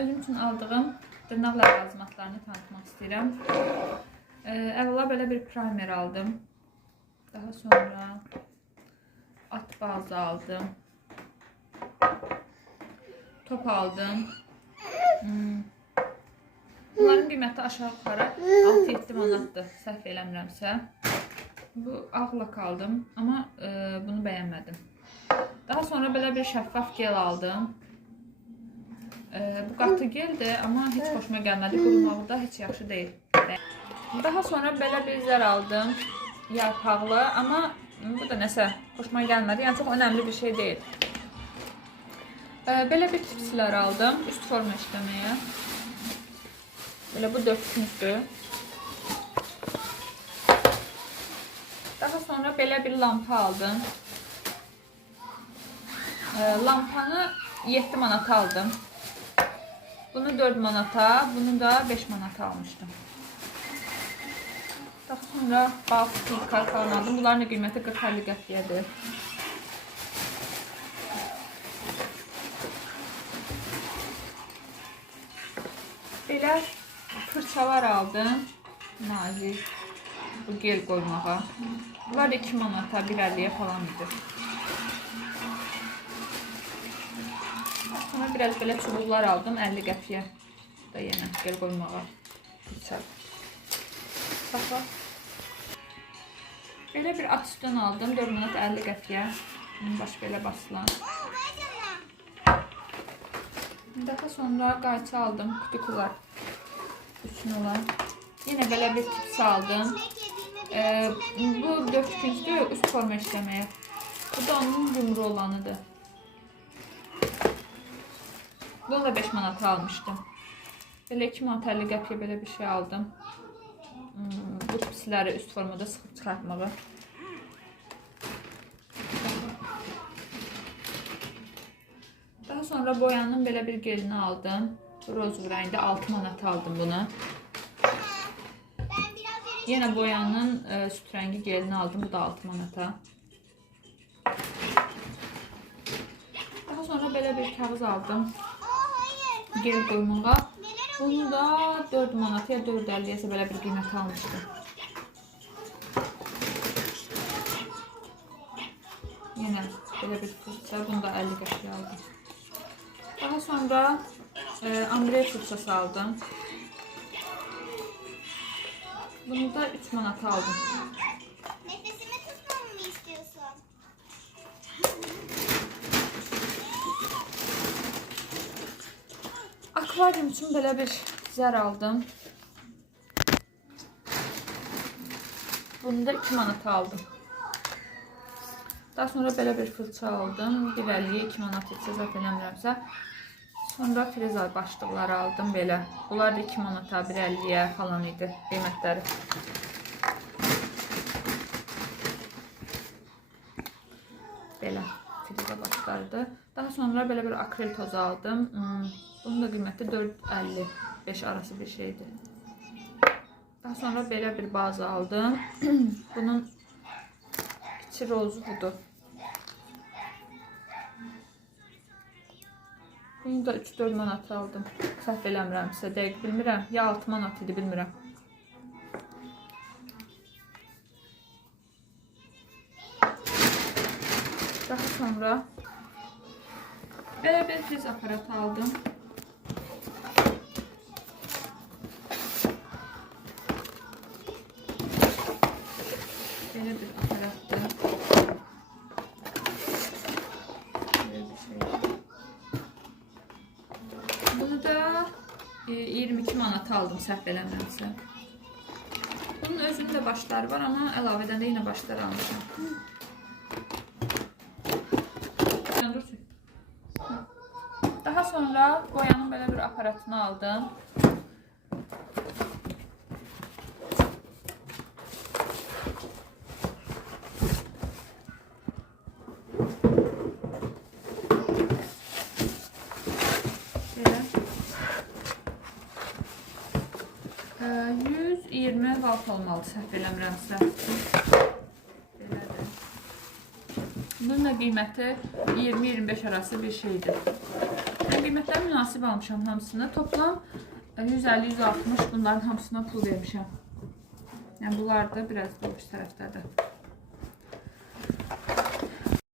özüm üçün aldığım dırnaq ləvazimatlarını tanıtmaq istəyirəm. Ee, əvvəla belə bir primer aldım. Daha sonra at bazı aldım. Top aldım. Hmm. Bunların qiyməti aşağı yuxarı 6-7 manatdır, səhv eləmirəmsə. Bu ağ lak aldım, amma e, bunu bəyənmədim. Daha sonra belə bir şəffaf gel aldım. E, bu qatı geldir, amma heç xoşuma gəlmədi. Qurmağı da heç yaxşı deyil. Daha sonra belə bir zər aldım. Yarpaqlı, amma bu da nəsə xoşuma gəlmədi. Yəni çox önəmli bir şey deyil. E, belə bir tipslər aldım üst forma işləməyə. Belə bu döküntü. Daha sonra belə bir lampa aldım. E, lampanı 7 manata aldım. Bunu 4 manata, bunu da 5 manata almışdım. Daha sonra bal stilkar falan aldım. Bunların da qiyməti 40-50 qəpiyyədir. Belə fırçalar aldım. Nazik. Bu gel koymağa. Bunlar da 2 manata, 1.50'ye falan idi. Sonra biraz belə çubuqlar aldım, 50 qəpiyə. Da yenə gel koymağa. Fırça. Saxla. Belə bir at üstdən aldım, 4 manat 50 qəpiyə. Başqa elə basılan. Daha sonra qayçı aldım, kutukular üçün olan. Yine böyle bir tips aldım. Ee, bu döküntü üst forma işlemeye. Bu da onun yumru olanıdır. Bunu da 5 manata almıştım. Böyle 2 manat 50 qəpiyə belə bir şey aldım. Hmm, bu tipsləri üst formada sıxıb çıxartmağı. Daha sonra boyanın belə bir gelini aldım. Roz rəngdə 6 manata aldım bunu. Yine boyanın e, süt rengi gelini aldım. Bu da 6 manata. Daha sonra belə bir kağız aldım. Gel qoymağa. Bunu da 4 manata ya 4.50-yə belə bir qiymət almışdım. Yine belə bir fırça. Bunu da 50 qəpiyə aldım. Daha sonra e, Andre fırçası aldım. Bunu da 3 manata aldım. Akvaryum için belə bir zər aldım. Bunu da 2 manata aldım. Daha sonra belə bir fırça aldım. 1.50-yə 2 manat etsə zət eləmirəmsə. Sonra frezal başlıqları aldım belə. Bunlar da 2 manata, 1.50-yə falan idi qiymətləri. Belə frezal başlardı. Daha sonra belə bir akrel tozu aldım. Hmm, Bunun da qiyməti 4.50-5 arası bir şeydir. Daha sonra belə bir baza aldım. Bunun içi rozu budur. Bunu da 3-4 manat aldım. Səhv eləmirəmsə, dəqiq bilmirəm. Ya 6 manat idi, bilmirəm. Daha sonra belə bir diz aparatı aldım. 22 manata aldım səhv eləmirəmsə. Bunun özünün də başları var, amma əlavədən də yenə başlar almışam. Daha sonra boyanın belə bir aparatını aldım. Belə. Ee, 120 volt olmalı səhv eləmirəmsə. Bunun da qiyməti 20-25 arası bir şeydir. qiymətləri münasib almışam hamısını. Toplam e, 150-160 bunların hamısına pul vermişəm. Yəni bunlar da biraz da o tərəfdədir.